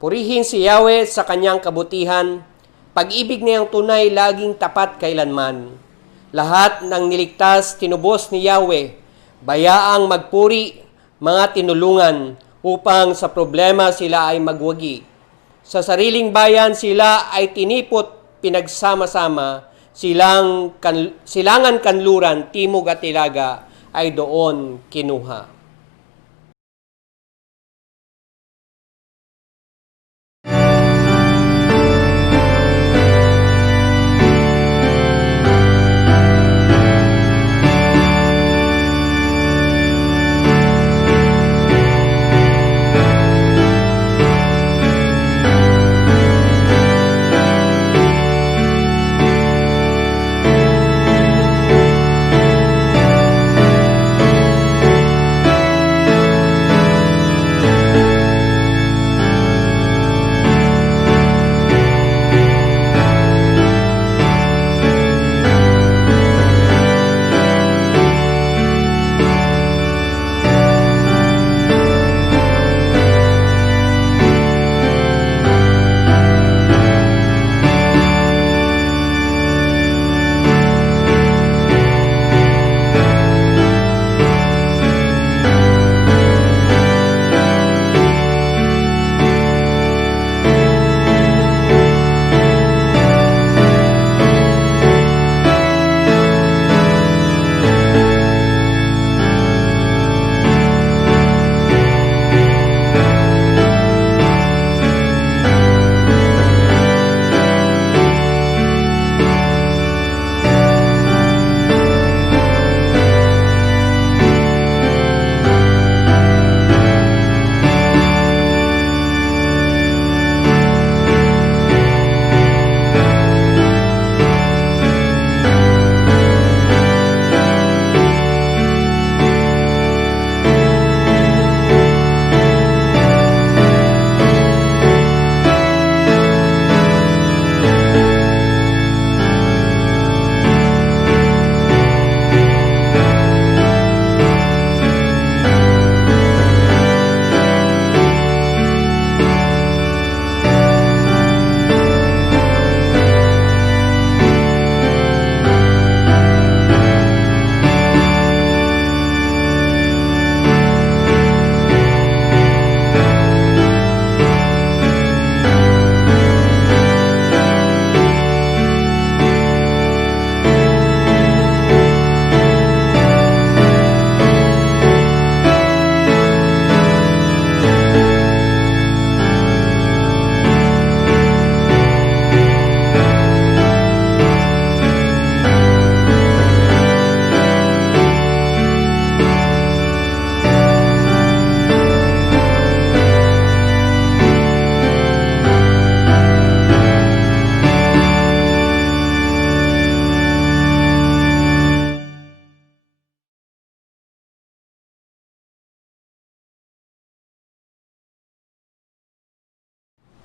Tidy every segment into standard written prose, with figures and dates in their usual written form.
Purihin si Yahweh sa kanyang kabutihan, pag-ibig niyang tunay laging tapat kailanman. Lahat ng niligtas tinubos ni Yahweh, bayaang magpuri, mga tinulungan, upang sa problema sila ay magwagi. Sa sariling bayan sila ay tinipot pinagsama-sama, silangan kanluran, timog at ilaga ay doon kinuha.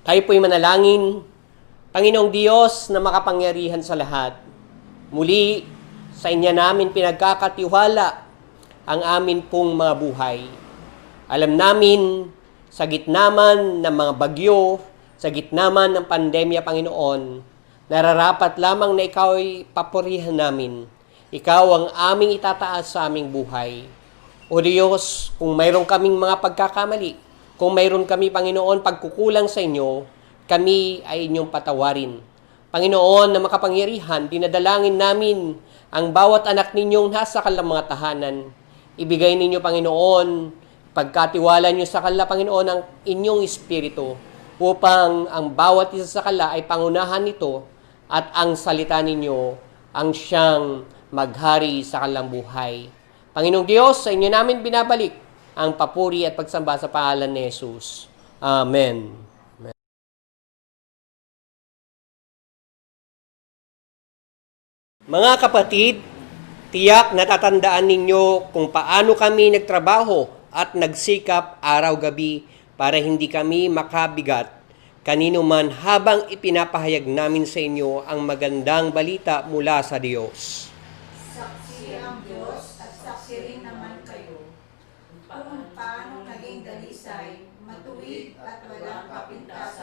Tayo po'y manalangin. Panginoong Diyos na makapangyarihan sa lahat, muli sa Inya namin pinagkakatiwala ang amin pong mga buhay. Alam namin, sa gitna man ng mga bagyo, sa gitna man ng pandemya, Panginoon, nararapat lamang na Ikaw ay papurihan namin. Ikaw ang aming itataas sa aming buhay. O Diyos, kung mayroon kaming mga pagkakamali, kung mayroon kami, Panginoon, pagkukulang sa inyo, kami ay inyong patawarin. Panginoon na makapangyarihan, dinadalangin namin ang bawat anak ninyong nasa kanilang mga tahanan. Ibigay ninyo, Panginoon, pagkatiwala nyo sa kanila, Panginoon, ang inyong espiritu upang ang bawat isa sa kanila ay pangunahan nito at ang salita ninyo ang siyang maghari sa kanilang buhay. Panginoong Diyos, sa inyo namin binabalik ang papuri at pagsamba sa pangalan ni Jesus. Amen. Mga kapatid, tiyak natatandaan ninyo kung paano kami nagtrabaho at nagsikap araw-gabi para hindi kami makabigat kanino man habang ipinapahayag namin sa inyo ang magandang balita mula sa Diyos. Saksi ang Diyos at saksi rin naman kayo kung paano naging dalisay, matuwid at walang kapintasan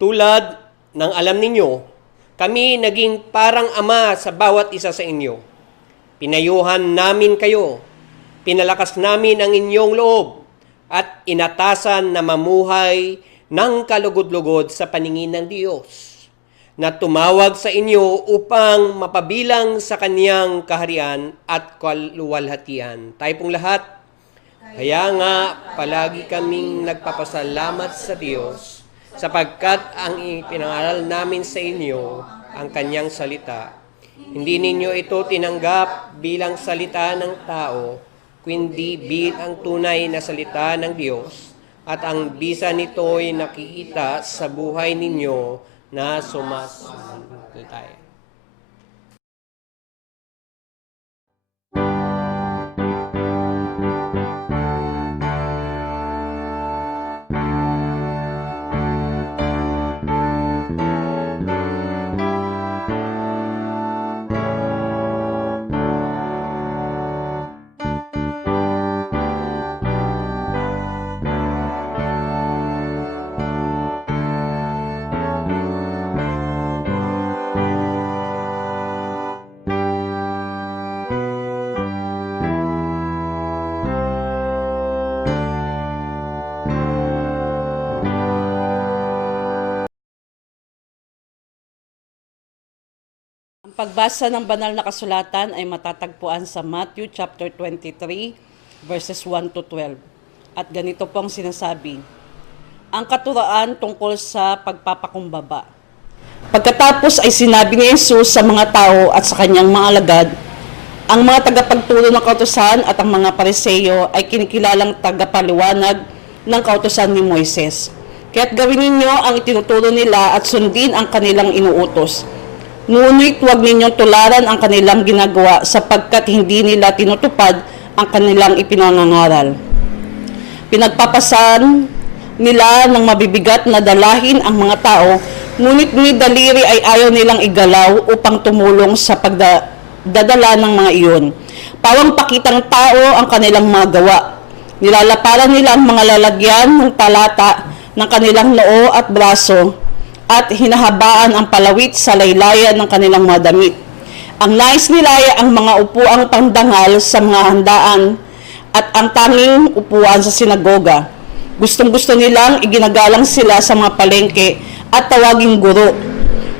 Tulad ng alam ninyo, kami naging parang ama sa bawat isa sa inyo. Pinayuhan namin kayo, pinalakas namin ang inyong loob, at inatasan na mamuhay ng kalugod-lugod sa paningin ng Diyos, na tumawag sa inyo upang mapabilang sa Kaniyang kaharian at kaluwalhatian. Tayo pong lahat, kaya nga palagi kaming nagpapasalamat sa Diyos sapagkat ang ipinangaral namin sa inyo ang Kanyang salita. Hindi ninyo ito tinanggap bilang salita ng tao, kundi bilang tunay na salita ng Diyos, at ang bisa nito'y nakikita sa buhay ninyo na sumasampalataya. Ang pagbasa ng banal na kasulatan ay matatagpuan sa Matthew chapter 23 verses 1 to 12. At ganito pong sinasabi, ang katuraan tungkol sa pagpapakumbaba. Pagkatapos ay sinabi ni Jesus sa mga tao at sa kanyang mga alagad, ang mga tagapagturo ng kautusan at ang mga Pariseo ay kinikilalang tagapaliwanag ng kautusan ni Moises. Kaya't gawin ninyo ang itinuturo nila at sundin ang kanilang inuutos. Ngunit huwag ninyong tularan ang kanilang ginagawa sapagkat hindi nila tinutupad ang kanilang ipinangangaral. Pinagpapasan nila ng mabibigat na dalahin ang mga tao, ngunit ni daliri ay ayaw nilang igalaw upang tumulong sa pagdadala ng mga iyon. Pawang pakitang tao ang kanilang mga gawa. Nilalaparan nila ang mga lalagyan ng talata ng kanilang noo at braso, at hinahabaan ang palawit sa laylayan ng kanilang mga damit. Ang nais nila ay ang mga upuang pangdangal sa mga handaan at ang tanging upuan sa sinagoga. Gustong-gusto nilang iginagalang sila sa mga palengke at tawaging guro.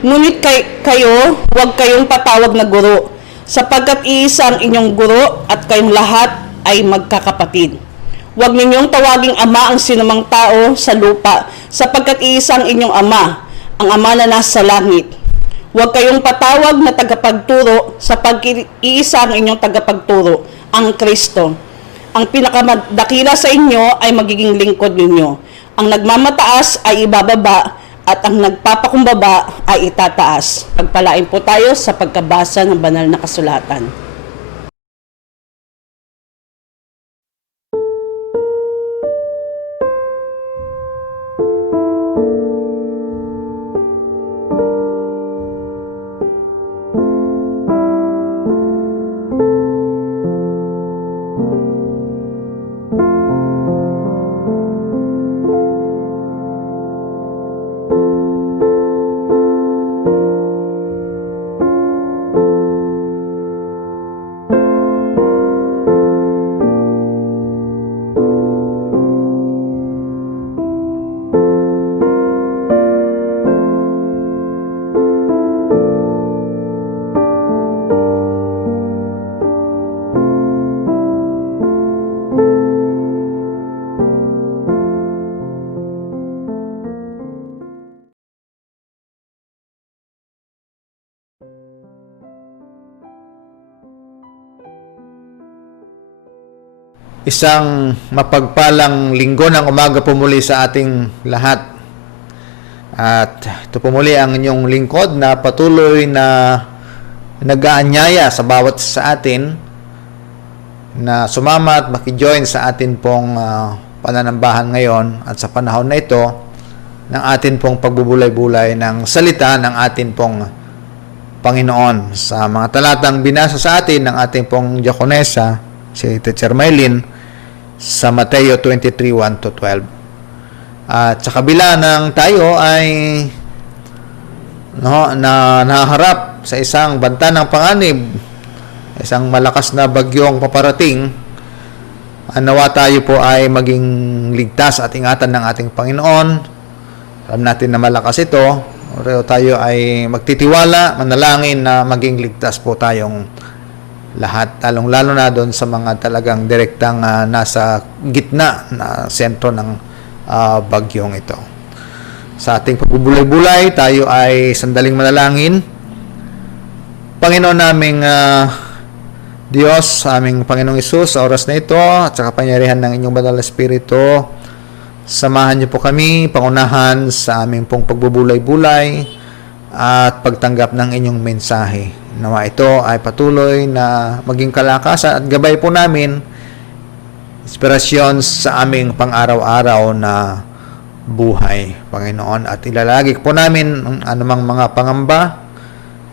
Ngunit kayo, huwag kayong patawag na guro, sapagkat iisa ang inyong guro at kayong lahat ay magkakapatid. Huwag ninyong tawaging ama ang sinumang tao sa lupa, sapagkat iisa ang inyong ama, ang Ama na nasa langit. Huwag kayong patawag na tagapagturo sapagkat iisa ang inyong tagapagturo, ang Kristo. Ang pinakamadakila sa inyo ay magiging lingkod ninyo. Ang nagmamataas ay ibababa at ang nagpapakumbaba ay itataas. Pagpalain po tayo sa pagkabasa ng banal na kasulatan. Isang mapagpalang linggo ng umaga po muli sa ating lahat. At ito po muli ang inyong lingkod na patuloy na nag-aanyaya sa bawat sa atin na sumama at makijoin sa atin pong pananambahan ngayon at sa panahon na ito ng atin pong pagbubulay-bulay ng salita ng atin pong Panginoon. Sa mga talatang binasa sa atin ng ating pong diakonesa, si Teacher Maylin, sa Mateo 23:1-12. At sa kabila ng tayo ay no, na naharap sa isang banta ng panganib, isang malakas na bagyong paparating, nawa tayo po ay maging ligtas at ingatan ng ating Panginoon. Alam natin na malakas ito, pero tayo ay magtitiwala, manalangin na maging ligtas po tayong lahat, lalong-lalo na doon sa mga talagang direktang nasa gitna na sentro ng bagyong ito. Sa ating pagbubulay-bulay, tayo ay sandaling manalangin. Panginoon naming Diyos, aming Panginoong Hesus, sa oras na ito at sa kapangyarihan ng inyong banal na Espiritu, samahan niyo po kami, pangunahan sa aming pong pagbubulay-bulay at pagtanggap ng inyong mensahe. Nawa ito ay patuloy na maging kalakasan at gabay po namin, inspirasyon sa aming pang-araw-araw na buhay, Panginoon. At ilalagay po namin ang anumang mga pangamba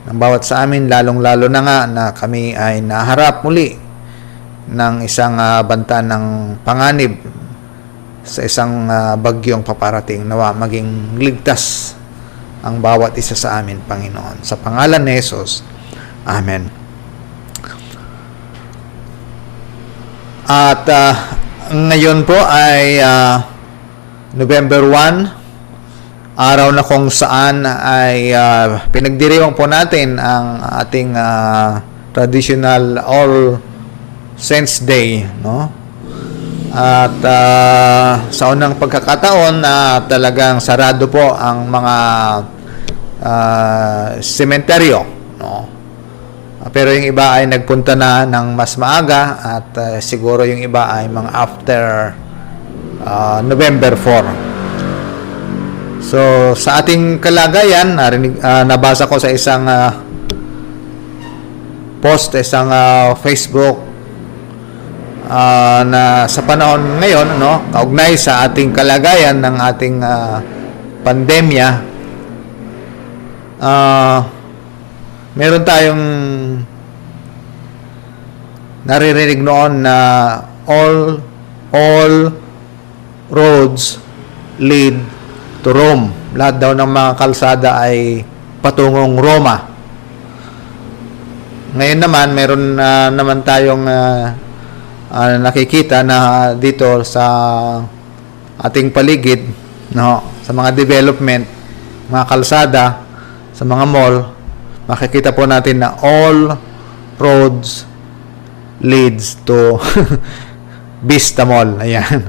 ng bawat sa amin, lalong-lalo na nga na kami ay naharap muli ng isang banta ng panganib sa isang bagyong paparating. Nawa maging ligtas ang bawat isa sa amin, Panginoon. Sa pangalan ni Jesus. Amen. At ngayon po ay November 1, araw na kung saan ay pinagdiriwang po natin ang ating traditional All Saints Day, no? At sa unang pagkakataon na talagang sarado po ang mga sementeryo, no? Pero yung iba ay nagpunta na ng mas maaga at siguro yung iba ay mga after November 4. So, sa ating kalagayan, nabasa ko sa isang post, isang Facebook na sa panahon ngayon, no, kaugnay sa ating kalagayan ng ating pandemya, meron tayong naririnig noon na all roads lead to Rome. Lahat daw ng mga kalsada ay patungong Roma. Ngayon naman, meron naman tayong nakikita na dito sa ating paligid, no, sa mga development, mga kalsada, sa mga mall, makikita po natin na all roads leads to Vista Mall. Ayan.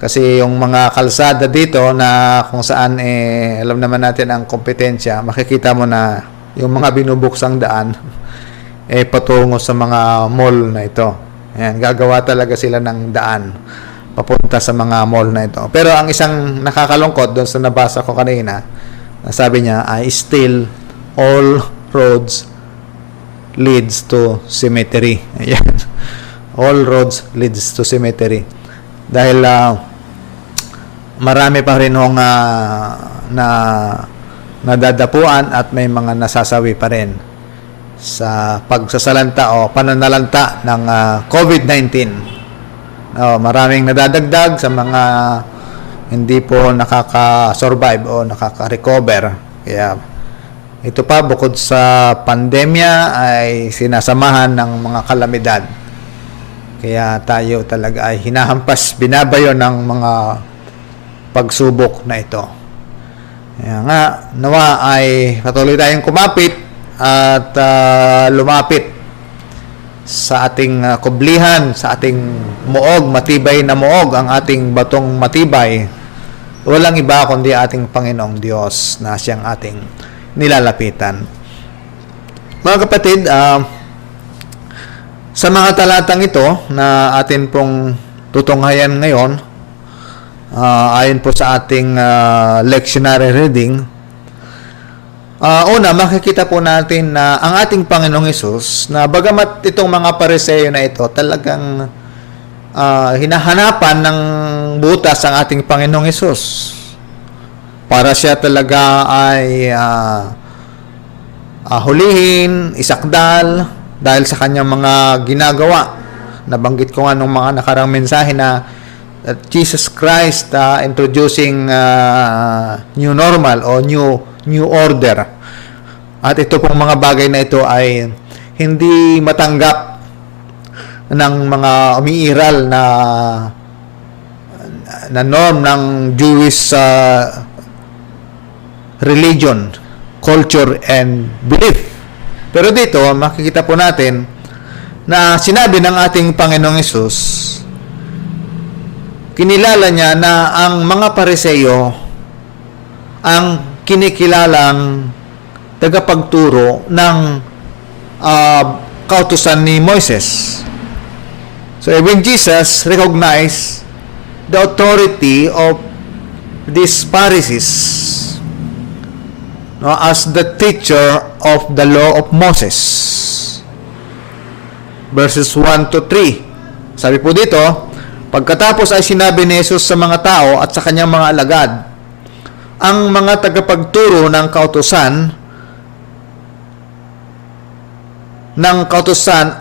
Kasi yung mga kalsada dito na kung saan alam naman natin ang kompetensya, makikita mo na yung mga binubuksang daan patungo sa mga mall na ito. Ayan, gagawa talaga sila ng daan papunta sa mga mall na ito. Pero ang isang nakakalungkot doon sa nabasa ko kanina, sabi niya ay still all roads leads to cemetery. Ayan. All roads leads to cemetery. Dahil marami pa rin hong nadadapuan at may mga nasasawi pa rin sa pagsasalanta o pananalanta ng COVID-19. Maraming nadadagdag sa mga hindi po nakaka-survive o nakaka-recover. Kaya ito pa, bukod sa pandemya, ay sinasamahan ng mga kalamidad. Kaya tayo talaga ay hinahampas, binabayo ng mga pagsubok na ito. Kaya nga, nawa ay patuloy tayong kumapit at lumapit sa ating kublihan, sa ating muog, matibay na muog, ang ating batong matibay. Walang iba kundi ating Panginoong Diyos na siyang ating nilalapitan. Mga kapatid, sa mga talatang ito na atin pong tutunghayan ngayon, ayon po sa ating lectionary reading, una, makikita po natin na ang ating Panginoong Hesus, na bagamat itong mga Pariseo na ito talagang hinahanapan ng butas ang ating Panginoong Hesus para siya talaga ay hulihin, isakdal dahil sa kanyang mga ginagawa. Nabanggit ko nga nung mga nakarang mensahe na Jesus Christ introducing new normal o new New Order. At ito pong mga bagay na ito ay hindi matanggap ng mga umiiral na norm ng Jewish religion, culture, and belief. Pero dito, makikita po natin na sinabi ng ating Panginoong Hesus, kinilala niya na ang mga Pariseo ang kinikilalang tagapagturo ng kautusan ni Moises. So even Jesus recognized the authority of these Pharisees as the teacher of the law of Moses. Verses 1 to 3. Sabi po dito, pagkatapos ay sinabi ni Jesus sa mga tao at sa kanyang mga alagad, ang mga tagapagturo ng kautusan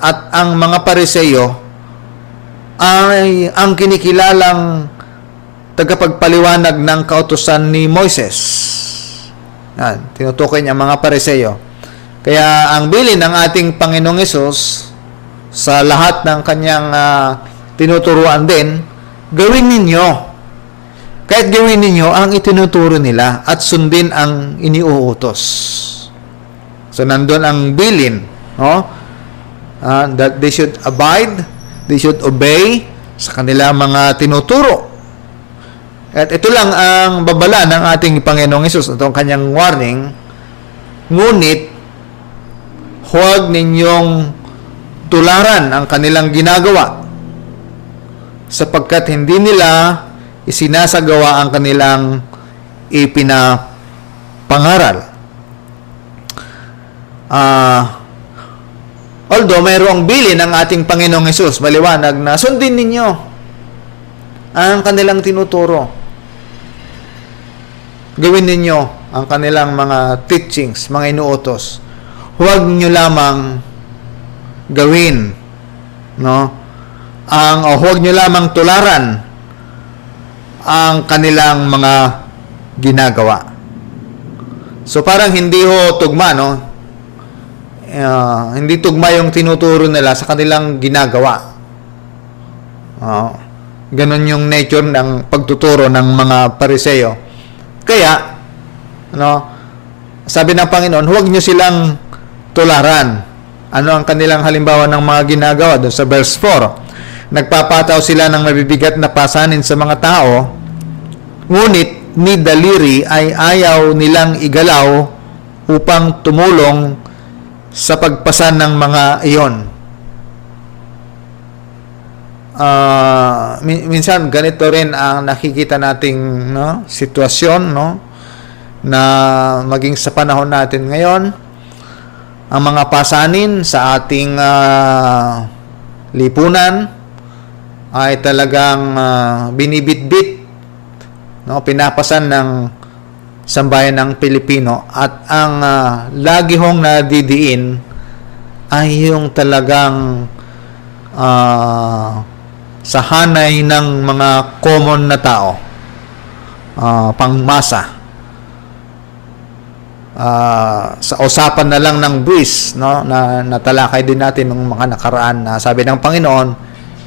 at ang mga Pariseo ay ang kinikilalang tagapagpaliwanag ng kautusan ni Moises. Yan, tinutukoy niya mga Pariseo. Kaya ang bilin ng ating Panginoong Hesus sa lahat ng kanyang tinuturuan din, gawin ninyo. Kahit gawin ninyo ang itinuturo nila at sundin ang iniuutos. So, nandun ang bilin. No? That they should abide, they should obey sa kanila mga tinuturo. At ito lang ang babala ng ating Panginoong Hesus, itong kanyang warning. Ngunit, huwag ninyong tularan ang kanilang ginagawa sapagkat hindi nila isinasagawa ang kanilang ipinapangaral. Although mayroong bilin ng ating Panginoong Hesus, maliwanag na sundin ninyo ang kanilang tinuturo. Gawin ninyo ang kanilang mga teachings, mga inuutos. Huwag niyo lamang gawin, no? Huwag niyo lamang tularan ang kanilang mga ginagawa. So parang hindi ho tugma, no? Hindi tugma yung tinuturo nila sa kanilang ginagawa. Ganon yung nature ng pagtuturo ng mga Pariseo. Kaya, sabi ng Panginoon, huwag nyo silang tularan. Ano ang kanilang halimbawa ng mga ginagawa? Doon sa verse 4, nagpapataw sila ng mabibigat na pasanin sa mga tao, ngunit ni daliri ay ayaw nilang igalaw upang tumulong sa pagpasan ng mga iyon. Minsan ganito rin ang nakikita nating sitwasyon, na maging sa panahon natin ngayon, ang mga pasanin sa ating lipunan ay talagang binibitbit, pinapasan ng sambayan ng Pilipino, at ang lagi hong nadidiin ay yung talagang sa hanay ng mga common na tao, pangmasa, sa usapan na lang ng buwis, na natalakay din natin ng mga nakaraan, na sabi ng Panginoon,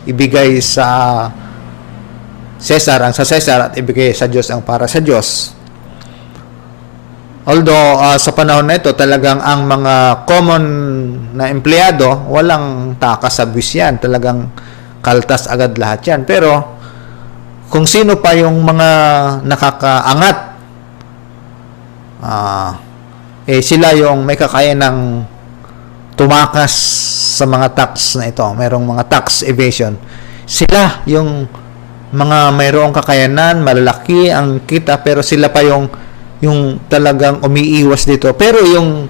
ibigay sa Cesar ang sa Cesar at ibigay sa Diyos ang para sa Diyos. Although sa panahon na ito talagang ang mga common na empleyado walang takas sa buwis yan, talagang kaltas agad lahat yan. Pero kung sino pa yung mga nakakaangat, sila yung may kakayanang tumakas sa mga tax na ito. Merong mga tax evasion. Sila yung mga mayroong kakayanan, malalaki ang kita, pero sila pa yung talagang umiiwas dito. Pero yung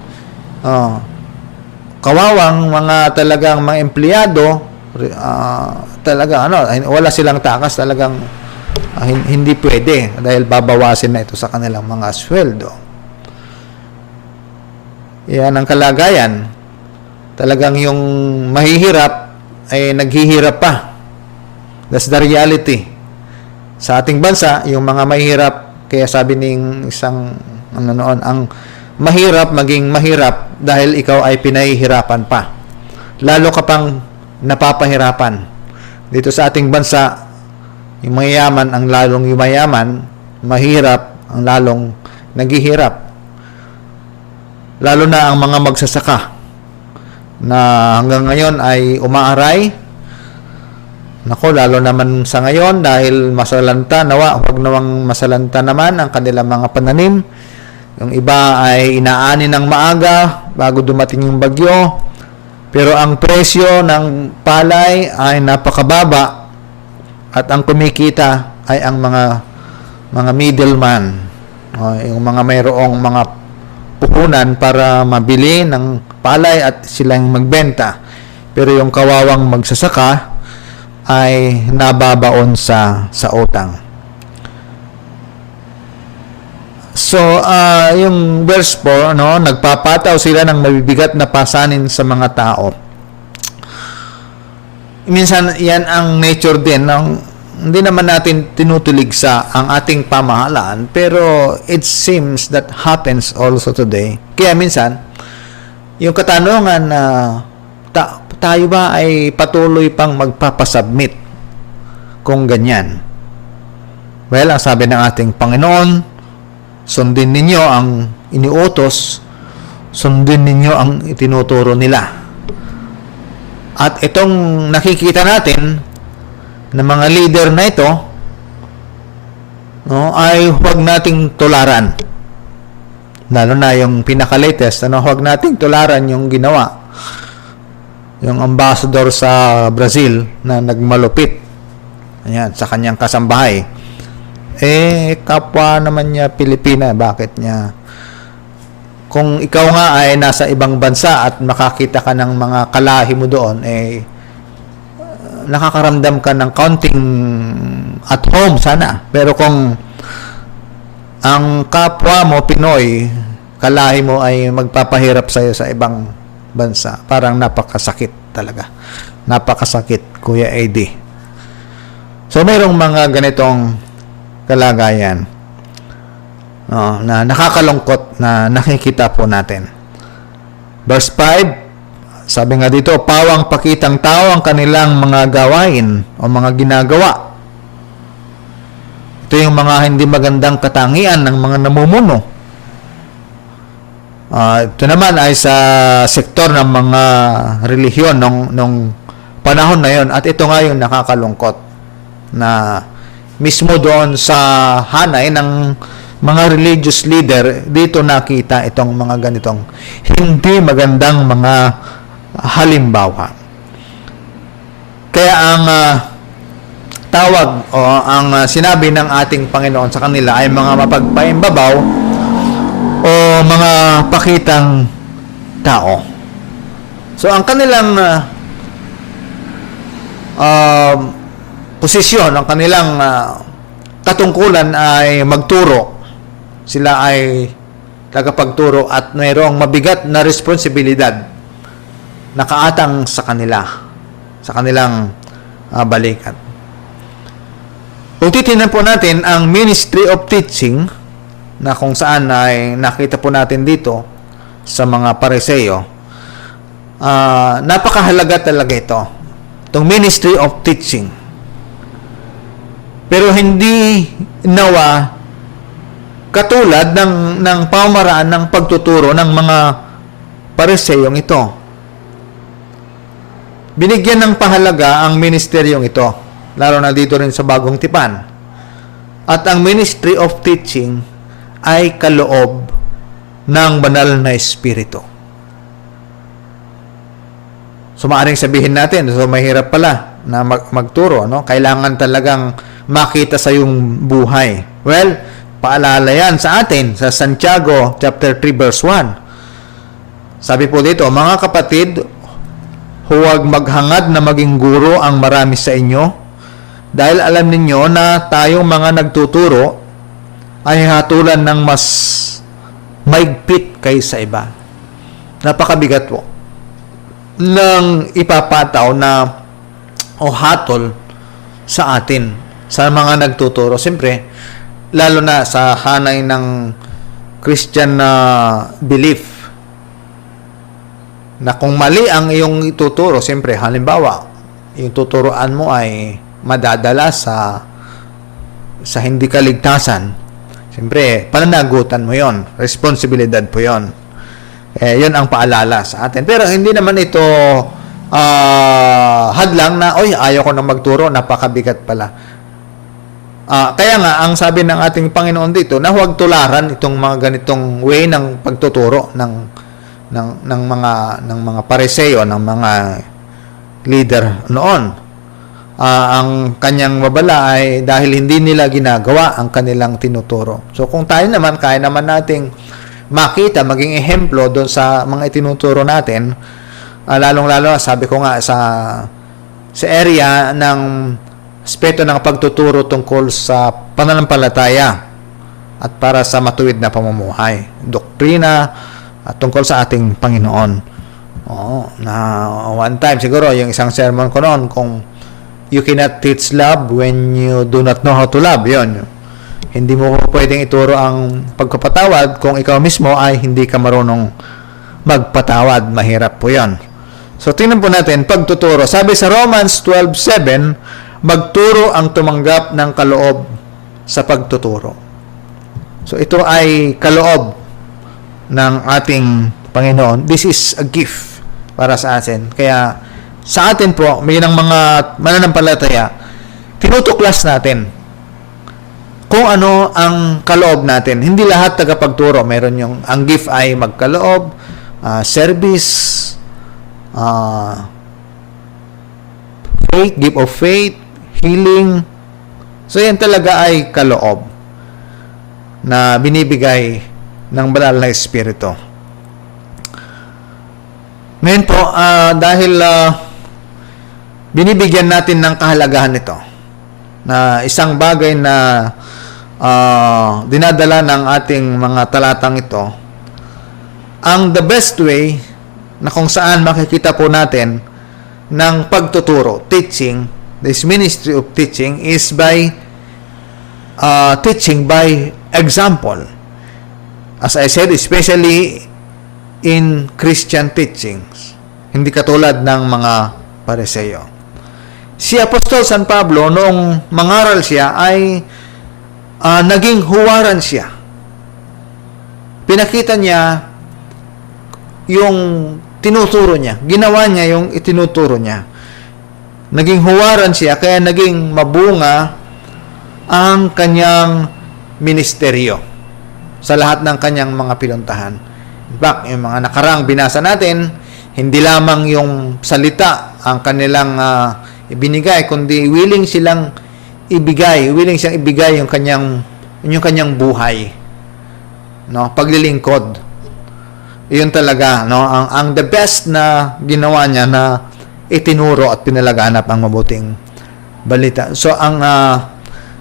kawawang mga talagang mga empleyado, talaga wala silang takas, talagang hindi pwede dahil babawasin na ito sa kanilang mga sweldo. Yan ang kalagayan. Talagang yung mahihirap ay naghihirap pa. That's the reality. Sa ating bansa, yung mga mahihirap, kaya sabi ng isang Ano noon, ang mahirap maging mahirap dahil ikaw ay pinahihirapan pa. Lalo ka pang napapahirapan. Dito sa ating bansa, yung mayayaman ang lalong yumayaman, mahirap ang lalong naghihirap. Lalo na ang mga magsasaka na hanggang ngayon ay umaaray. Nako, lalo naman sa ngayon dahil masalanta, huwag nawang masalanta naman ang kanilang mga pananim. Yung iba ay inaani ng maaga bago dumating yung bagyo. Pero ang presyo ng palay ay napakababa at ang kumikita ay ang mga middleman, yung mga mayroong mga puhunan para mabili ng palay at silang magbenta. Pero yung kawawang magsasaka ay nababaon sa utang. So, yung verse 4, nagpapataw sila ng mabibigat na pasanin sa mga tao. Minsan, yan ang nature din. Hindi naman natin tinutuligsa ang ating pamahalaan, pero it seems that happens also today. Kaya minsan, yung katanungan na tayo ba ay patuloy pang magpapasubmit kung ganyan? Well, ang sabi ng ating Panginoon, sundin ninyo ang iniutos, sundin ninyo ang itinuturo nila. At itong nakikita natin na mga leader na ito, ay huwag nating tularan. Lalo na yung pinaka-latest, huwag nating tularan yung ginawa. Yung ambassador sa Brazil na nagmalupit, ayan, sa kanyang kasambahay. Kapwa naman niya Pilipina, bakit niya? Kung ikaw nga ay nasa ibang bansa at makakita ka ng mga kalahi mo doon, nakakaramdam ka ng counting at home sana. Pero kung ang kapwa mo Pinoy, kalahi mo ay magpapahirap sa'yo sa ibang bansa, parang napakasakit talaga. Napakasakit, Kuya AD. So, mayroong mga ganitong kalagayan na nakakalungkot na nakikita po natin. Verse 5, sabi nga dito, pawang pakitang tao ang kanilang mga gawain o mga ginagawa. Ito yung mga hindi magandang katangian ng mga namumuno. Ito naman ay sa sektor ng mga relihiyon nung panahon na yon. At ito nga yung nakakalungkot na mismo doon sa hanay ng mga religious leader, dito nakita itong mga ganitong hindi magandang mga halimbawa. Kaya ang tawag o ang sinabi ng ating Panginoon sa kanila ay mga mapagpaimbabaw o mga pakitang tao. So, ang kanilang posisyon, ang kanilang katungkulan ay magturo. Sila ay tagapagturo at mayroong mabigat na responsibilidad nakaatang sa kanila, sa kanilang balikat. Kung titingnan po natin ang ministry of teaching, na kung saan ay nakita po natin dito sa mga Pariseo, napakahalaga talaga ito, itong ministry of teaching. Pero hindi nawa katulad ng pamaraan ng pagtuturo ng mga Pariseyong ito. Binigyan ng pahalaga ang ministeryong ito, lalo na dito rin sa Bagong Tipan. At ang ministry of teaching ay kaloob ng banal na Espiritu. So, maaaring sabihin natin, so mahirap pala na magturo, Kailangan talagang makita sa iyong buhay. Well, paalala yan sa atin sa Santiago chapter 3 verse 1. Sabi po dito, mga kapatid, huwag maghangad na maging guro ang marami sa inyo, dahil alam ninyo na tayong mga nagtuturo ay hatulan ng mas maigpit kaysa iba. Napakabigat po ng ipapataw na o hatol sa atin, sa mga nagtuturo. Siyempre, lalo na sa hanay ng Christian belief na kung mali ang iyong ituturo, siyempre, halimbawa, yung tuturuan mo ay madadala sa hindi kaligtasan, siyempre, pananagutan mo yon, responsibilidad po yon. Yun ang paalala sa atin. Pero hindi naman ito hadlang na, oy, ayaw ko na magturo, napakabigat pala. Kaya nga, ang sabi ng ating Panginoon dito, na huwag tularan itong mga ganitong way ng pagtuturo ng mga pariseo, ng mga leader noon. Ang kanyang babala ay dahil hindi nila ginagawa ang kanilang tinuturo. So kung tayo naman, kaya naman nating makita, maging ehemplo doon sa mga itinuturo natin, lalong-lalo, sabi ko nga, sa area ng aspeto ng pagtuturo tungkol sa pananampalataya at para sa matuwid na pamumuhay, doktrina at tungkol sa ating Panginoon. Na one time siguro yung isang sermon ko noon, kung you cannot teach love when you do not know how to love, yun. Hindi mo pwedeng ituro ang pagpapatawad kung ikaw mismo ay hindi ka marunong magpatawad. Mahirap po yun. So tingnan po natin pagtuturo. Sabi sa Romans 12:7, magturo ang tumanggap ng kaloob sa pagtuturo. So ito ay kaloob ng ating Panginoon. This is a gift para sa atin. Kaya sa atin po, may ng mga mananampalataya, tinutuklas natin kung ano ang kaloob natin. Hindi lahat tagapagturo. Meron yung, ang gift ay magkaloob, service, faith, gift of faith, healing. So yan talaga ay kaloob na binibigay ng banal na Espiritu. Ngayon po, dahil binibigyan natin ng kahalagahan nito, na isang bagay na dinadala ng ating mga talatang ito, ang the best way na kung saan makikita po natin ng pagtuturo, teaching, this ministry of teaching is by teaching by example. As I said, especially in Christian teachings. Hindi katulad ng mga pariseo. Si Apostol San Pablo, noong mangaral siya, ay naging huwaran siya. Pinakita niya yung tinuturo niya. Ginawa niya yung itinuturo niya. Naging huwaran siya, kaya naging mabunga ang kanyang ministeryo sa lahat ng kanyang mga pinuntahan. In fact, yung mga nakaraang binasa natin, hindi lamang yung salita ang kanilang ibinigay, kundi willing siyang ibigay yung kanyang buhay. No, paglilingkod. Iyon talaga, no, ang the best na ginawa niya na itinuro at pinalaganap ang mabuting balita. So ang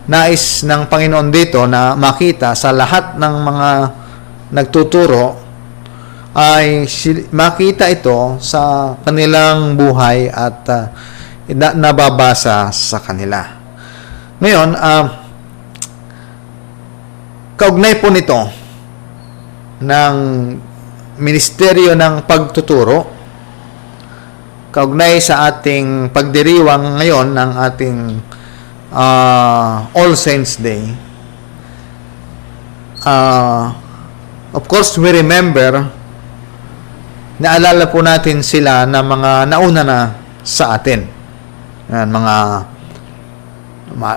nais ng Panginoon dito na makita sa lahat ng mga nagtuturo ay makita ito sa kanilang buhay at nababasa sa kanila. Ngayon, kaugnay po nito ng ministeryo ng pagtuturo, kaugnay sa ating pagdiriwang ngayon ng ating All Saints Day. Of course, we remember, naalala po natin sila na mga nauna na sa atin. Yan, mga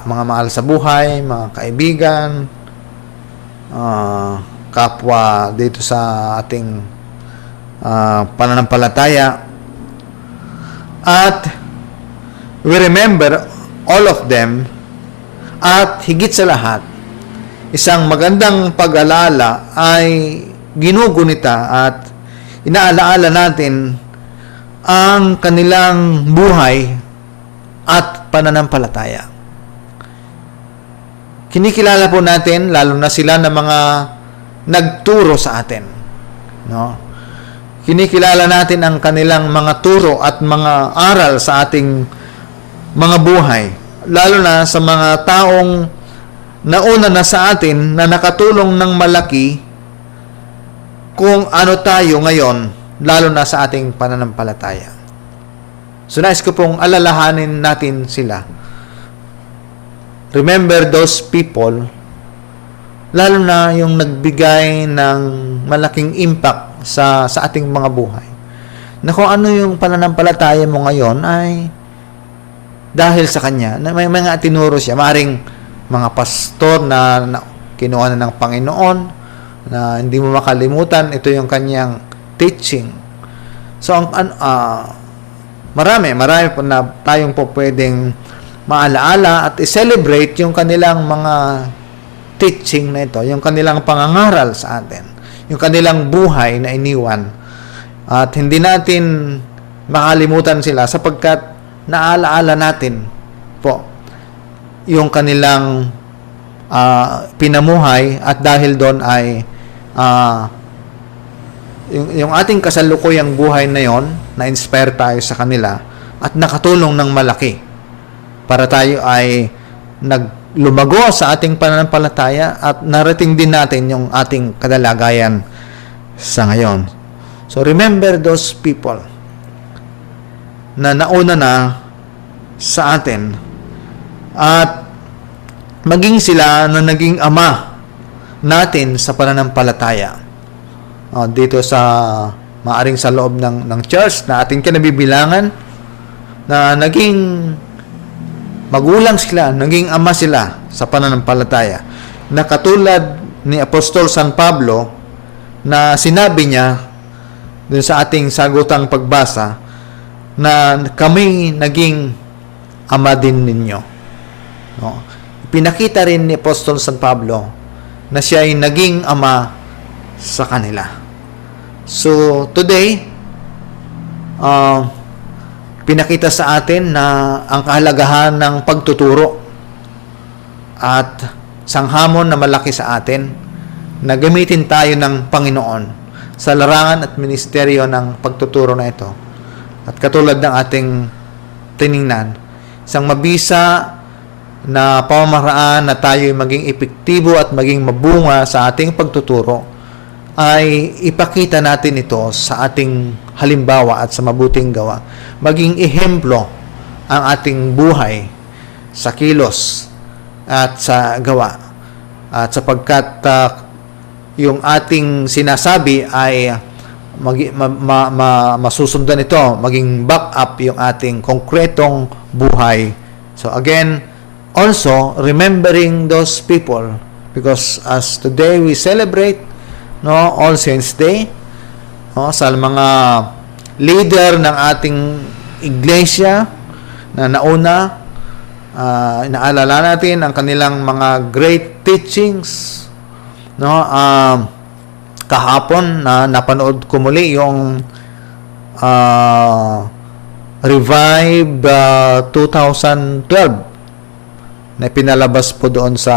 mahal sa buhay, mga kaibigan, kapwa dito sa ating pananampalataya. At we remember all of them, at higit sa lahat, isang magandang pag-alala ay ginugunita at inaalaala natin ang kanilang buhay at pananampalataya. Kinikilala po natin, lalo na sila na mga nagturo sa atin. No? Kinikilala natin ang kanilang mga turo at mga aral sa ating mga buhay, lalo na sa mga taong nauna na sa atin na nakatulong ng malaki kung ano tayo ngayon, lalo na sa ating pananampalataya. So nais ko pong alalahanin natin sila. Remember those people, lalo na yung nagbigay ng malaking impact sa ating mga buhay. Na kung ano yung pananampalataya mo ngayon ay dahil sa kanya, na may mga tinuro siya, maring mga pastor na kinuha na ng Panginoon, na hindi mo makalimutan, ito yung kanyang teaching. So, marami po na tayong po pwedeng maalaala at i-celebrate yung kanilang mga teaching na ito, yung kanilang pangangaral sa atin, yung kanilang buhay na iniwan. At hindi natin makalimutan sila sapagkat naalaala natin po yung kanilang pinamuhay at dahil doon ay yung ating kasalukuyang buhay na yon, na-inspire tayo sa kanila at nakatulong ng malaki para tayo ay lumago sa ating pananampalataya at narating din natin yung ating kadalagayan sa ngayon. So remember those people na nauna na sa atin at maging sila na naging ama natin sa pananampalataya. Dito sa maaring sa loob ng church na ating kinabibilangan na naging magulang sila, naging ama sila sa pananampalataya. Na katulad ni Apostol San Pablo na sinabi niya dun sa ating sagutang pagbasa na kami naging ama din ninyo. No? Pinakita rin ni Apostol San Pablo na siya ay naging ama sa kanila. So, today, pinakita sa atin na ang kahalagahan ng pagtuturo at sanghamon na malaki sa atin na gamitin tayo ng Panginoon sa larangan at ministeryo ng pagtuturo na ito. At katulad ng ating tiningnan, isang mabisa na pamamaraan na tayo maging epektibo at maging mabunga sa ating pagtuturo ay ipakita natin ito sa ating halimbawa at sa mabuting gawa. Maging ehemplo ang ating buhay sa kilos at sa gawa. At sapagkat yung ating sinasabi ay masusundan ito, maging back up yung ating konkretong buhay. So again, also remembering those people, because as today we celebrate All Saints Day, sa mga leader ng ating iglesia na nauna, inaalala natin ang kanilang mga great teachings. Kahapon na napanood ko muli yung Revive 2012 na pinalabas po doon sa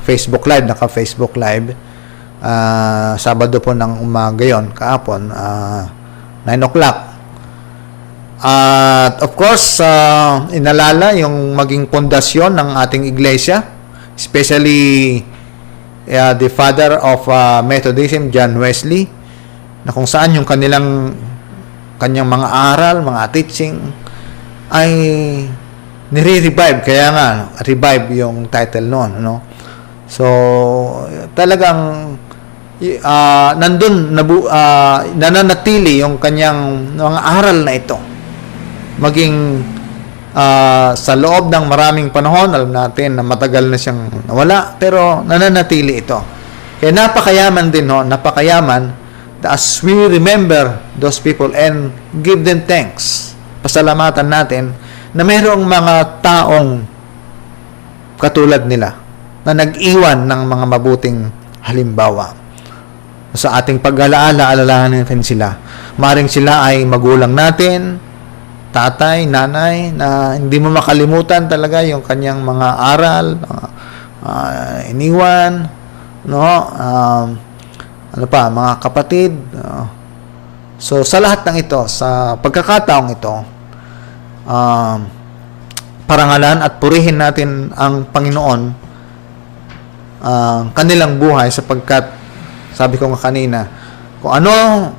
Facebook Live, naka-Facebook Live. Sabado po ng umaga yon, kahapon, 9 o'clock. At of course, inalala yung maging pundasyon ng ating iglesia, especially the father of Methodism, John Wesley, na kung saan yung kanyang mga aral, mga teaching ay nire-revive, kaya nga revive yung title noon, So talagang nandun nananatili yung kanyang mga aral na ito, maging sa loob ng maraming panahon. Alam natin na matagal na siyang nawala, pero nananatili ito. Kaya napakayaman din, napakayaman, as we remember those people and give them thanks, pasalamatan natin na mayroong mga taong katulad nila na nag-iwan ng mga mabuting halimbawa. Sa ating pag-alaala, alalahanin natin sila. Maring sila ay magulang natin, tatay, nanay, na hindi mo makalimutan talaga yung kanyang mga aral, iniwan, mga kapatid. So, sa lahat ng ito, sa pagkakataong ito, parangalan at purihin natin ang Panginoon, kanilang buhay, sapagkat sabi ko nga kanina, kung ano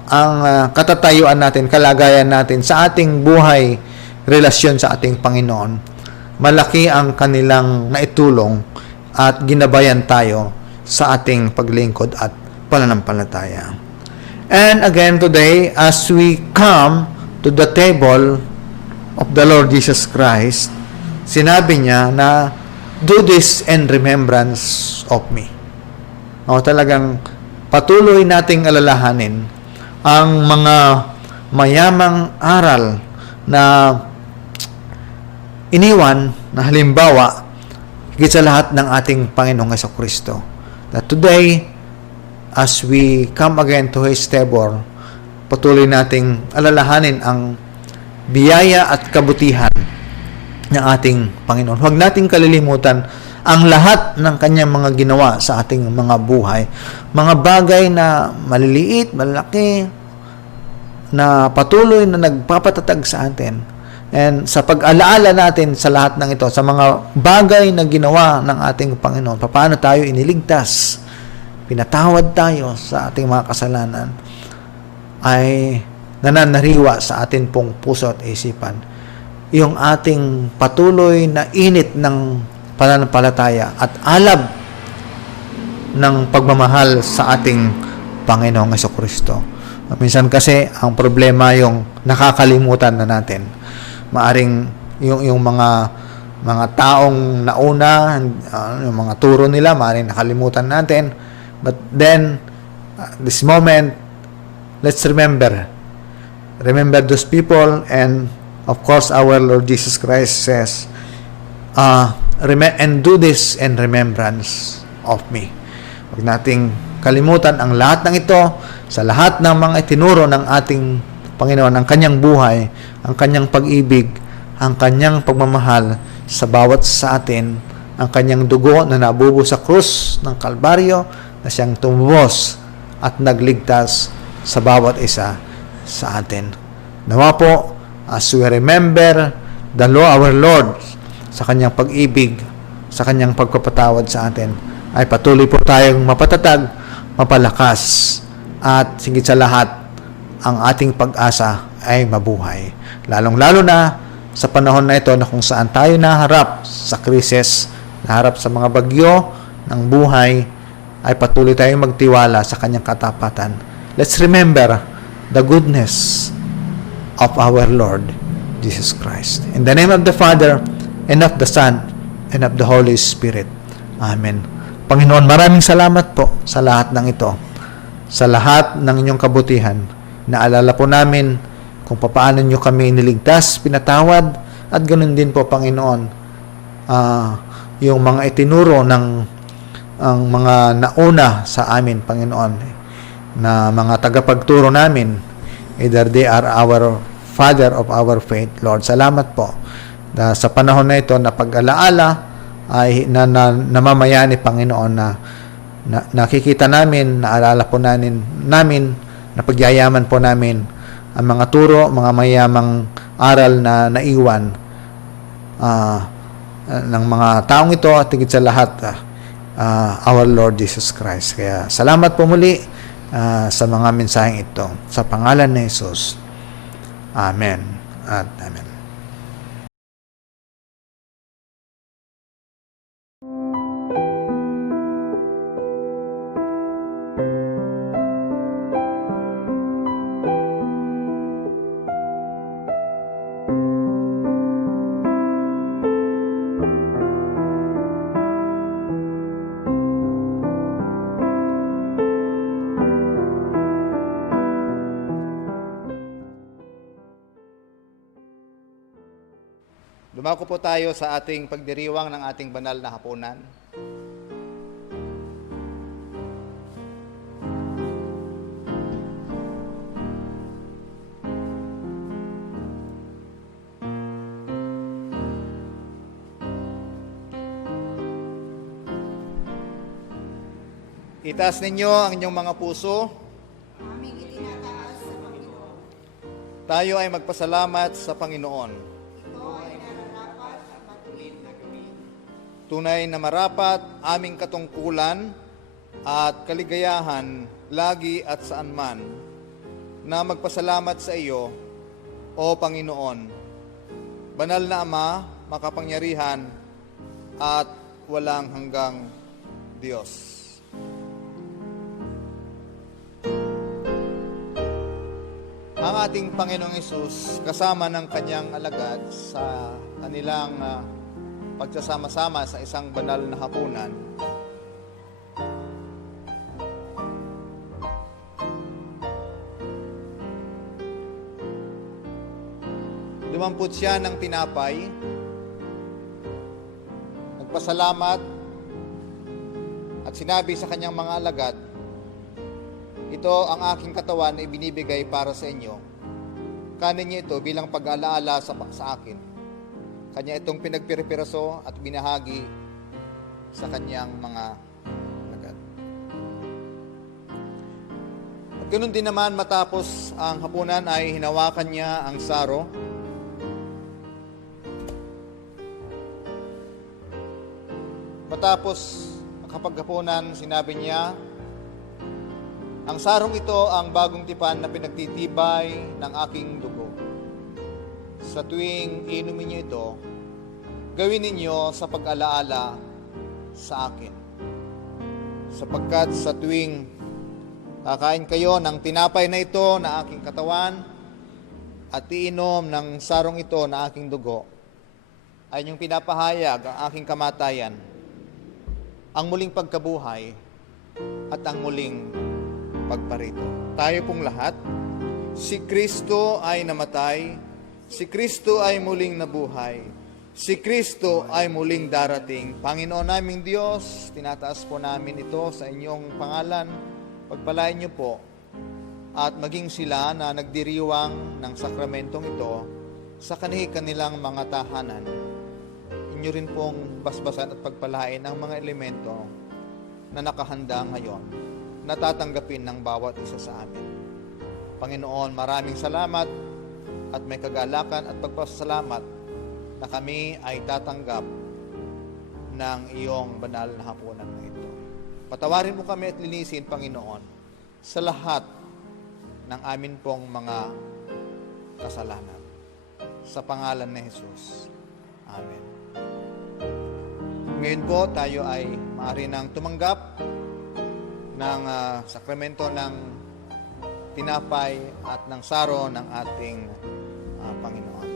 ang katatayuan natin, kalagayan natin sa ating buhay, relasyon sa ating Panginoon, malaki ang kanilang naitulong at ginabayan tayo sa ating paglingkod at pananampalataya. And again today, as we come to the table of the Lord Jesus Christ, sinabi niya na, do this in remembrance of me. Talagang patuloy nating alalahanin ang mga mayamang aral na iniwan na halimbawa higit sa lahat ng ating Panginoong Jesucristo. That today, as we come again to His table, patuloy nating alalahanin ang biyaya at kabutihan ng ating Panginoon. Huwag nating kalilimutan ang lahat ng kanyang mga ginawa sa ating mga buhay. Mga bagay na maliliit, malaki, na patuloy na nagpapatatag sa atin. And sa pag-alaala natin sa lahat ng ito, sa mga bagay na ginawa ng ating Panginoon, paano tayo iniligtas, pinatawad tayo sa ating mga kasalanan, ay nananariwa sa atin pong puso at isipan yung ating patuloy na init ng pananampalataya at alab ng pagmamahal sa ating Panginoong Jesucristo. Minsan kasi ang problema yung nakakalimutan na natin. Maaring yung mga taong nauna, yung mga turo nila, maaring nakalimutan natin. But then, this moment, let's remember those people, and of course, our Lord Jesus Christ says, and do this in remembrance of me. Huwag nating kalimutan ang lahat ng ito sa lahat ng mga itinuro ng ating Panginoon, ang kanyang buhay, ang kanyang pag-ibig, ang kanyang pagmamahal sa bawat sa atin, ang kanyang dugo na nabubo sa krus ng Kalbaryo, na siyang tumubos at nagligtas sa bawat isa sa atin. Nawa po, as we remember the Lord, our Lord, sa kanyang pag-ibig, sa kanyang pagpapatawad sa atin, ay patuloy po tayong mapatatag, mapalakas, at higit sa lahat, ang ating pag-asa ay mabuhay. Lalong-lalo na sa panahon na ito na kung saan tayo naharap sa krisis, naharap sa mga bagyo ng buhay, ay patuloy tayong magtiwala sa kanyang katapatan. Let's remember the goodness of our Lord Jesus Christ. In the name of the Father, and of the Son, and of the Holy Spirit. Amen. Panginoon, maraming salamat po sa lahat ng ito. Sa lahat ng inyong kabutihan. Naalala po namin kung paano nyo kami niligtas, pinatawad, at ganun din po, Panginoon, yung mga itinuro ng ang mga nauna sa amin, Panginoon, na mga tagapagturo namin, either they are our Father of our faith, Lord. Salamat po na sa panahon na ito na pag-alaala ay namamayani, Panginoon, na nakikita namin, naalala po namin, na pagyayaman po namin ang mga turo, mga mayamang aral na naiwan ng mga taong ito, at higit sa lahat, our Lord Jesus Christ. Kaya salamat po muli sa mga mensaheng ito. Sa pangalan ni Jesus. Amen at amen. Dumako po tayo sa ating pagdiriwang ng ating banal na hapunan. Itaas ninyo ang inyong mga puso. Aming itinataas sa Panginoon. Tayo ay magpasalamat sa Panginoon. Ito ay nararapat at matuwid na gawin. Tunay na marapat aming katungkulan at kaligayahan lagi at saan man, na magpasalamat sa iyo, O Panginoon, banal na Ama, makapangyarihan, at walang hanggang Diyos. Ang ating Panginoong Hesus, kasama ng kanyang alagad sa kanilang pagsasama-sama sa isang banal na hapunan, lumampot siya ng tinapay, nagpasalamat, at sinabi sa kanyang mga alagad, ito ang aking katawan na ibinibigay para sa inyo. Kanin niyo ito bilang pag-alaala sa akin. Kanya itong pinagpiripiraso at binahagi sa kanyang mga alagad. At ganoon din naman, matapos ang hapunan ay hinawakan niya ang saro. Matapos makapaghapunan, sinabi niya, ang sarong ito ang bagong tipan na pinagtitibay ng aking dugo. Sa tuwing inumin niyo ito, gawin ninyo sa pag-alaala sa akin. Sapagkat sa tuwing kakain kayo ng tinapay na ito na aking katawan at iinom ng sarong ito na aking dugo, ay inyong pinapahayag ang aking kamatayan, ang muling pagkabuhay at ang muling pagparito. Tayo pong lahat, si Kristo ay namatay, si Kristo ay muling nabuhay, si Kristo ay muling darating. Panginoon naming Diyos, tinataas po namin ito sa inyong pangalan. Pagpalain niyo po at maging sila na nagdiriwang ng sakramentong ito sa kanilang mga tahanan. Inyo rin pong basbasan at pagpalain ang mga elemento na nakahanda ngayon, natatanggapin ng bawat isa sa amin. Panginoon, maraming salamat at may kagalakan at pagpasalamat na kami ay tatanggap ng iyong banal na hapunan na ito. Patawarin mo kami at linisin, Panginoon, sa lahat ng amin pong mga kasalanan. Sa pangalan ni Jesus. Amen. Ngayon po, tayo ay maaari nang tumanggap ng sakramento ng tinapay at ng saro ng ating Panginoon.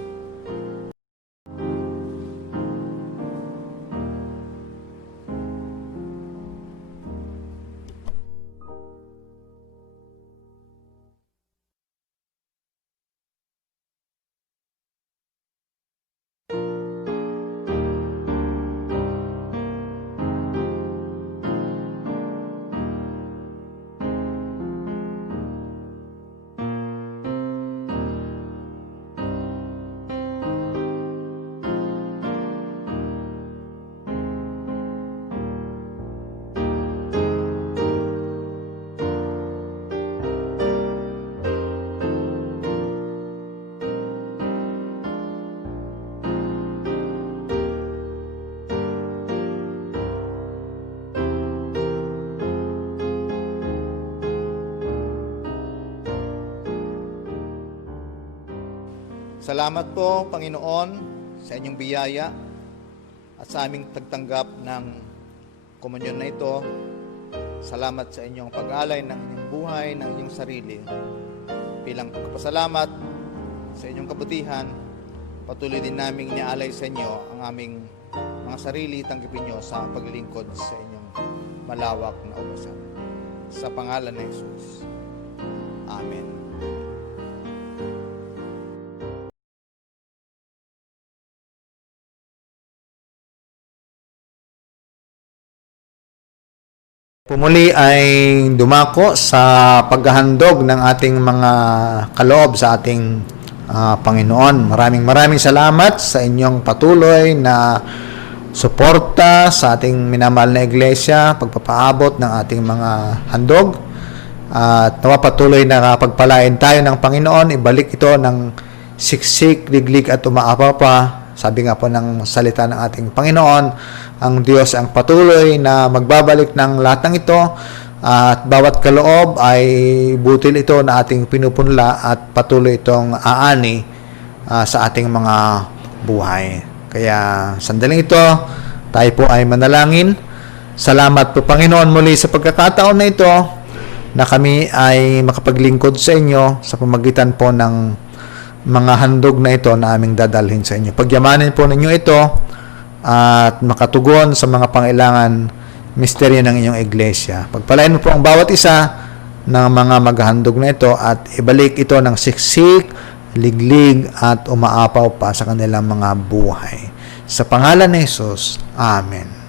Salamat po, Panginoon, sa inyong biyaya at sa aming pagtanggap ng komunyon na ito. Salamat sa inyong pag-alay ng inyong buhay, ng inyong sarili. Bilang pagpasalamat sa inyong kabutihan, patuloy din naming iniaalay sa inyo ang aming mga sarili, tanggapin nyo sa paglilingkod sa inyong malawak na ubasan. Sa pangalan ni Jesus. Amen. Pumuli ay dumako sa paghahandog ng ating mga kaloob sa ating Panginoon. Maraming salamat sa inyong patuloy na suporta sa ating minamahal na iglesia, pagpapaabot ng ating mga handog, at nawapatuloy na pagpalain tayo ng Panginoon. Ibalik ito ng siksik, liglig at umaapa pa. Sabi nga po ng salita ng ating Panginoon, ang Diyos ang patuloy na magbabalik ng lahat ng ito At bawat kaloob ay butil ito na ating pinupunla at patuloy itong aani sa ating mga buhay. Kaya sandaling ito, tayo po ay manalangin. Salamat po Panginoon muli sa pagkakataon na ito na kami ay makapaglingkod sa inyo sa pamagitan po ng mga handog na ito na aming dadalhin sa inyo. Pagyamanin po ninyo ito at makatugon sa mga pangailangan misteryo ng inyong iglesia. Pagpalain mo po ang bawat isa ng mga maghahandog na ito at ibalik ito ng siksik, liglig at umaapaw pa sa kanilang mga buhay. Sa pangalan ni Jesus, Amen.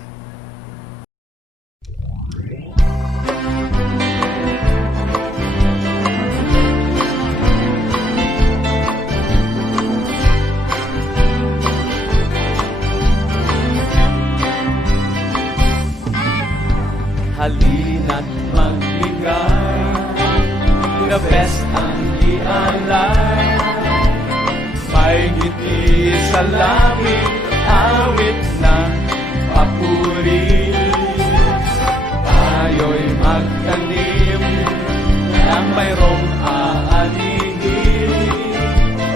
Halina't magbigay, the best ang ialay. May ngiti sa langit, awit na papuri. Tayo'y magtanim ng mayroong aanihin.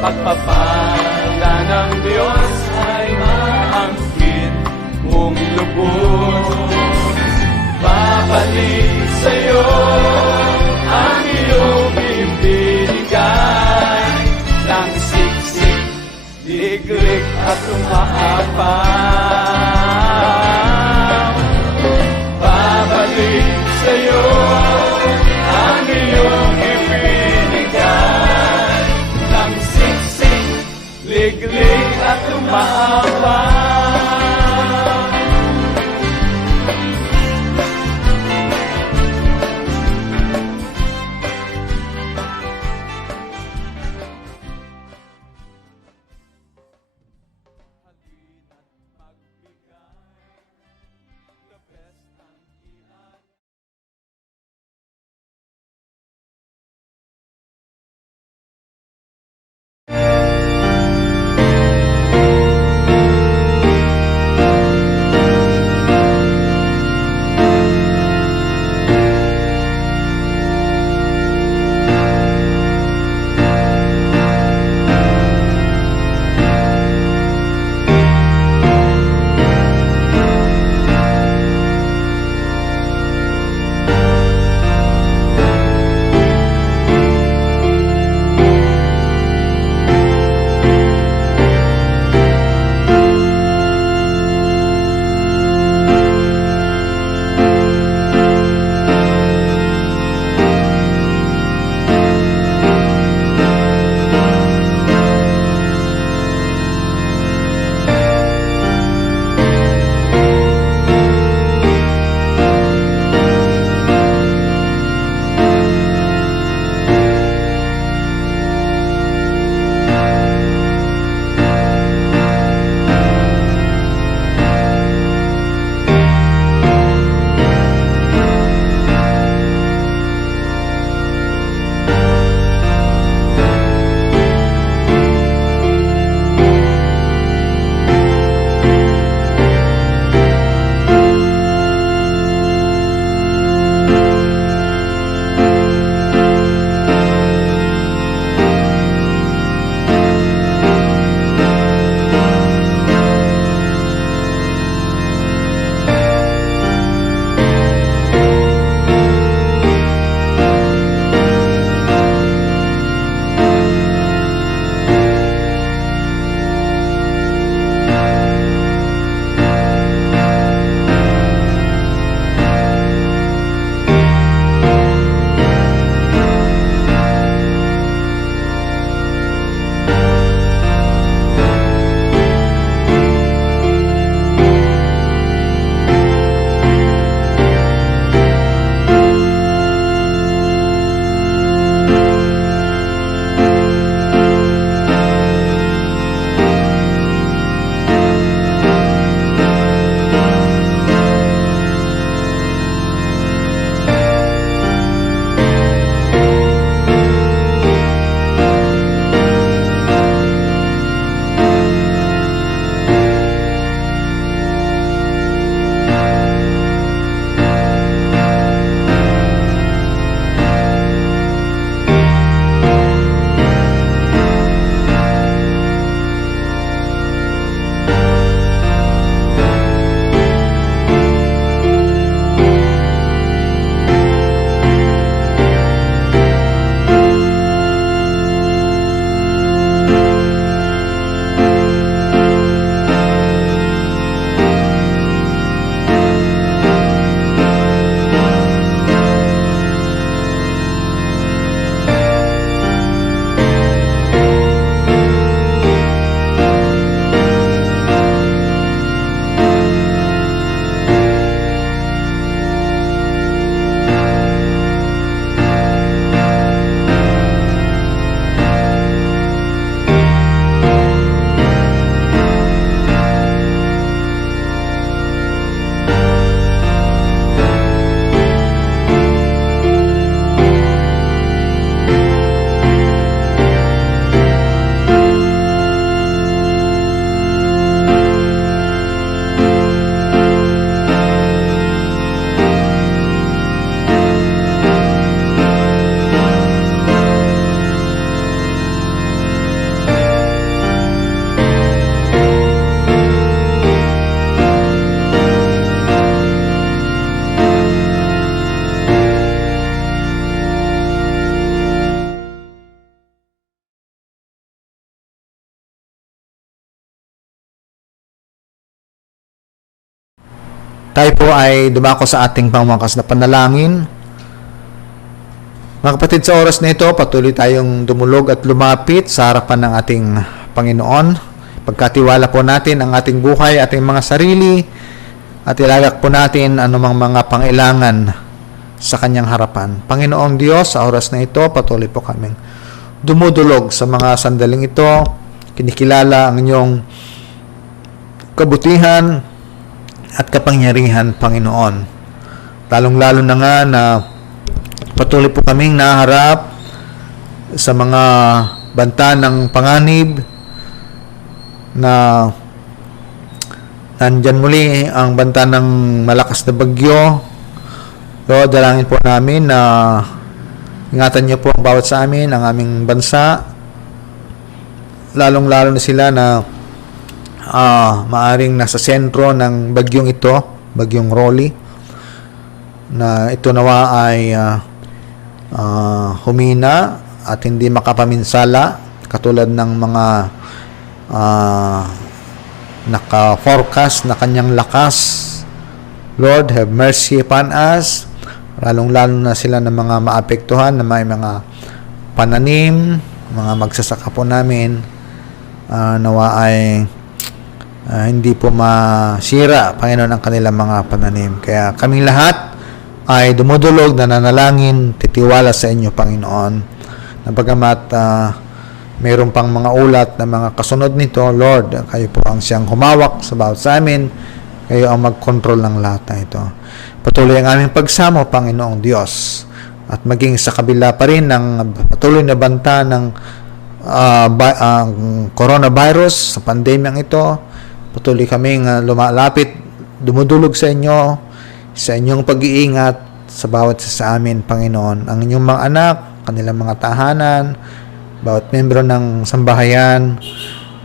Pagpapala ng Diyos ay maangkin mong lubos. Babalik sa'yo ang iyong ibinigay ng siksik, liglig at umaapaw. Babalik sa'yo ang iyong ibinigay ng siksik, liglig at umaapaw. Tayo po ay dumako sa ating pangwakas na panalangin. Mga kapatid, sa oras na ito, patuloy tayong dumulog at lumapit sa harapan ng ating Panginoon. Pagkatiwala po natin ang ating buhay, ating mga sarili, at ilagak po natin anumang mga pangailangan sa kanyang harapan. Panginoong Diyos, sa oras na ito, patuloy po kaming dumudulog sa mga sandaling ito. Kinikilala ang inyong kabutihan at kapangyarihan, Panginoon. Lalong-lalo na nga na patuloy po kaming naharap sa mga banta ng panganib na nandyan muli ang banta ng malakas na bagyo. Lord, dalangin po namin na ingatan niyo po ang bawat sa amin, ang aming bansa. Lalong-lalo na sila na maaring nasa sentro ng bagyong ito, bagyong Rolly, na ito nawa ay humina at hindi makapaminsala katulad ng mga naka-forecast na kanyang lakas. Lord, have mercy upon us. Lalong-lalo na sila ng mga maapektuhan na may mga pananim, mga magsasaka po namin, nawa ay hindi po masira, Panginoon, ang kanilang mga pananim. Kaya kaming lahat ay dumudulog, nananalangin, titiwala sa inyo, Panginoon. Na bagamat mayroon pang mga ulat na mga kasunod nito, Lord, kayo po ang siyang humawak sa bawat sa amin. Kayo ang mag-control ng lahat na ito. Patuloy ang aming pagsamo, Panginoong Diyos. At maging sa kabila pa rin ng patuloy na banta ng coronavirus, sa pandemyang ito, patuloy kaming lumalapit, dumudulog sa inyo, sa inyong pag-iingat sa bawat sa amin, Panginoon. Ang inyong mga anak, kanilang mga tahanan, bawat membro ng sambahayan,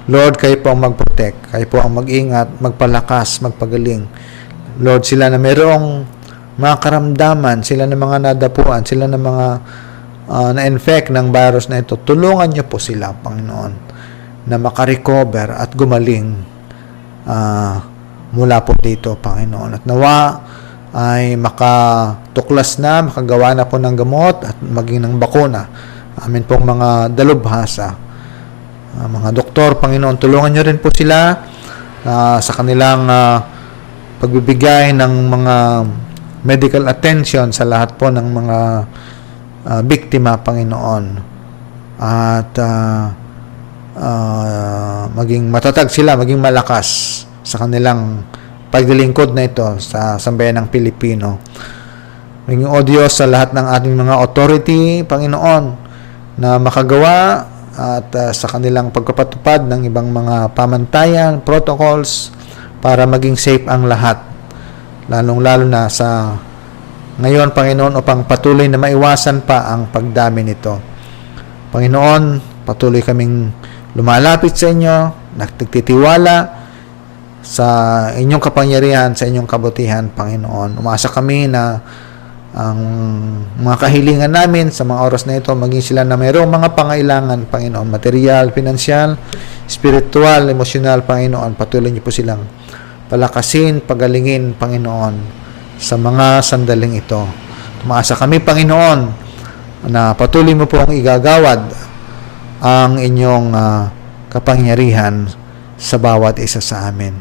Lord, kayo po ang mag-protect, kayo po ang mag-ingat, magpalakas, magpagaling. Lord, sila na mayroong mga karamdaman, sila na mga nadapuan, sila na mga na-infect ng virus na ito, tulungan niyo po sila, Panginoon, na makarecover at gumaling mula po dito, Panginoon. At nawa ay makatuklas na, makagawa na po ng gamot at maging ng bakuna. Amin pong mga dalubhasa. Mga doktor, Panginoon, tulungan niyo rin po sila sa kanilang pagbibigay ng mga medical attention sa lahat po ng mga biktima, Panginoon. At maging matatag sila, maging malakas sa kanilang paglilingkod na ito sa sambayan ng Pilipino. Maging o Diyos sa lahat ng ating mga authority, Panginoon, na makagawa at sa kanilang pagpapatupad ng ibang mga pamantayan, protocols, para maging safe ang lahat. Lalong-lalo na sa ngayon, Panginoon, upang patuloy na maiwasan pa ang pagdami nito. Panginoon, patuloy kaming lumalapit sa inyo, nagtitiwala sa inyong kapangyarihan, sa inyong kabutihan, Panginoon. Umasa kami na ang mga kahilingan namin sa mga oras na ito, maging sila na mayroong mga pangailangan, Panginoon, material, pinansyal, spiritual, emosyonal, Panginoon, patuloy niyo po silang palakasin, pagalingin, Panginoon, sa mga sandaling ito. Tumaasa kami, Panginoon, na patuloy mo po ang igagawad ang inyong kapangyarihan sa bawat isa sa amin.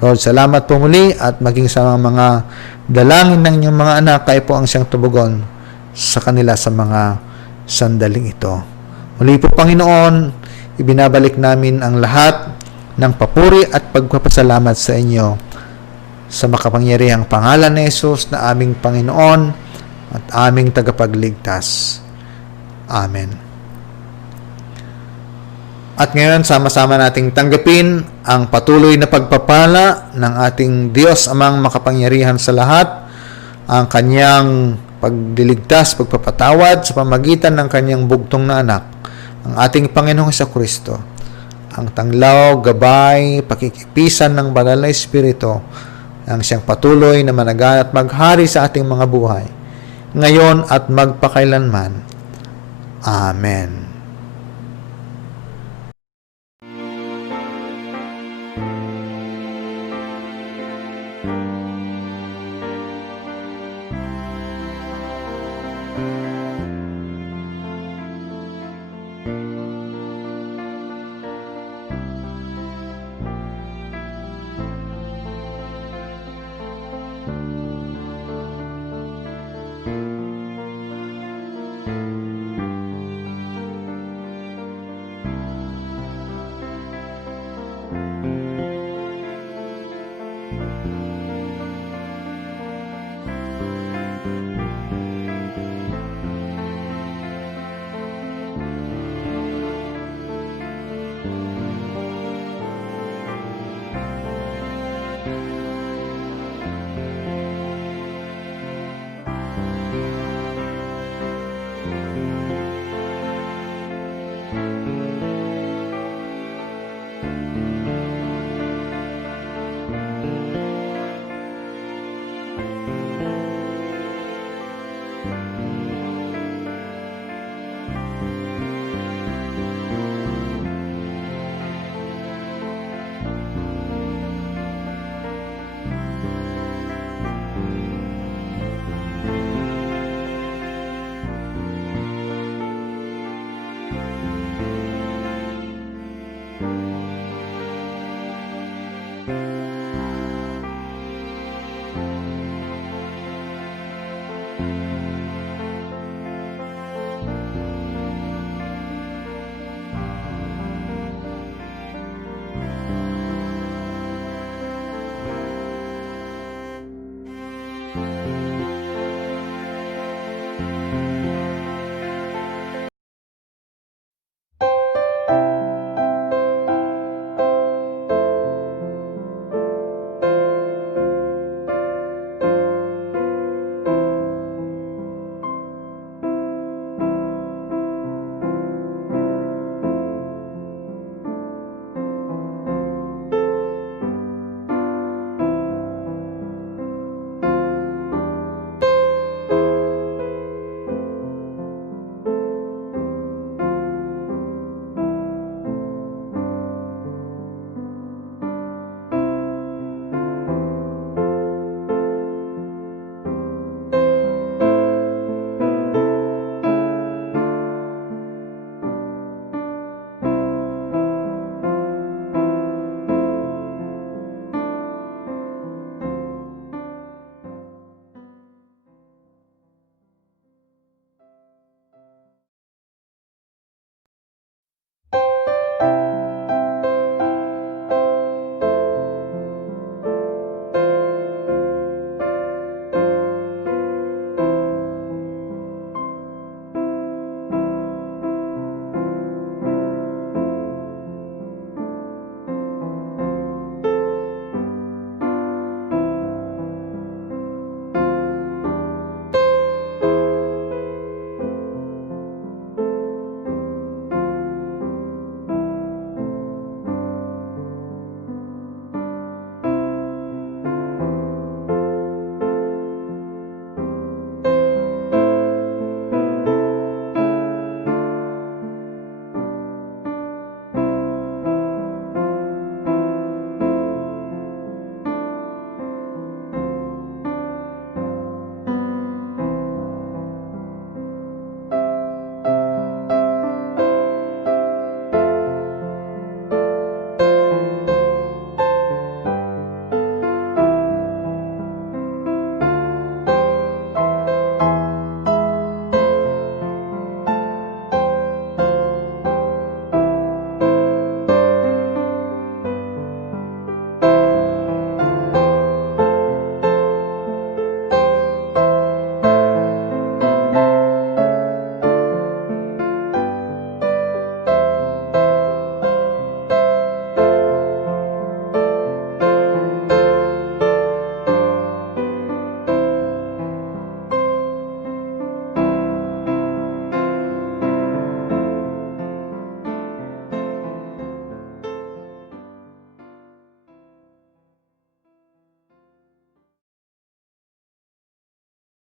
Lord, salamat po muli at maging sa mga dalangin ng inyong mga anak, kayo po ang siyang tubugon sa kanila sa mga sandaling ito. Muli po, Panginoon, ibinabalik namin ang lahat ng papuri at pagpapasalamat sa inyo sa makapangyarihang pangalan ni Jesus na aming Panginoon at aming tagapagligtas. Amen. At ngayon, sama-sama nating tanggapin ang patuloy na pagpapala ng ating Diyos Amang makapangyarihan sa lahat, ang kanyang pagdiligtas, pagpapatawad sa pamagitan ng kanyang bugtong na anak, ang ating Panginoong Jesucristo, ang tanglaw, gabay, pakikipisan ng banal na Espiritu, ang siyang patuloy na managan at maghari sa ating mga buhay, ngayon at magpakailanman. Amen.